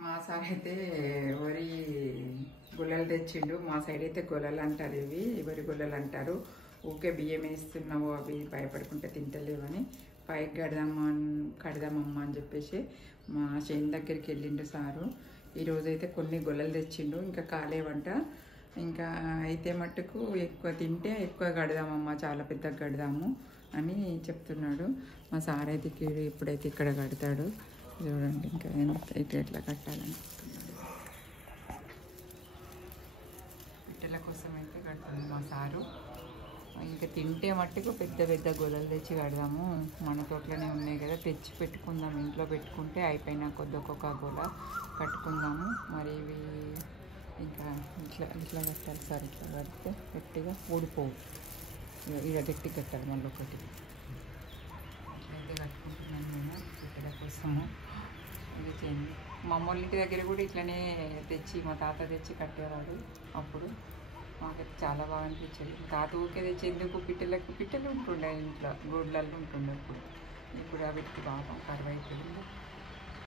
మా సార్ అయితే వరి గొల్లలు తెచ్చిండు. మా సైడ్ అయితే గొల్లలు అంటారు, ఇవి వరి గొల్లలు అంటారు. ఊకే బియ్యం వేస్తున్నావు అవి భయపడుకుంటే తింటలేవని పైకి కడదామమ్మా అని చెప్పేసి మా చేను దగ్గరికి వెళ్ళిండు సారు. ఈరోజైతే కొన్ని గొల్లలు తెచ్చిండు, ఇంకా కాలేవంట. ఇంకా అయితే మట్టుకు ఎక్కువ తింటే ఎక్కువ కడదామమ్మా, చాలా పెద్దగా కడదాము అని చెప్తున్నాడు. మా సార్ అయితే ఇప్పుడైతే ఇక్కడ కడతాడు. చూడండి ఇంకా అయితే ఎట్లా కట్టాలని పిట్టల కోసం అయితే కడతాము మా సారు. ఇంకా తింటే మట్టుకు పెద్ద పెద్ద గొల్లలు తెచ్చి కడదాము. మన తోటలోనే ఉన్నాయి కదా, తెచ్చి పెట్టుకుందాం. ఇంట్లో పెట్టుకుంటే అయిపోయినా ఒక్కొక్క గొల కట్టుకుందాము. మరి ఇవి ఇంకా ఇట్లా ఇట్లా కట్టాలి సార్. ఇట్లా కడితే గట్టిగా ఊడిపోవు. ఇక గట్టి కట్టాలి మళ్ళీ ఒకటి. ఇట్లయితే కట్టుకుంటున్నాను నేను పిట్టల కోసము. ఇది చేయండి. మా అమ్మోళ్ళ ఇంటి దగ్గర కూడా ఇట్లనే తెచ్చి మా తాత తెచ్చి కట్టేవాడు. అప్పుడు మాకైతే చాలా బాగా అనిపించేది. తాత ఊకే తెచ్చి ఎందుకు పిట్టలు ఉంటుండే ఇంట్లో, గోడ్లల్లో ఉంటుండే. ఇప్పుడు అవిటికి బాగా కరువు అయిపోయింది.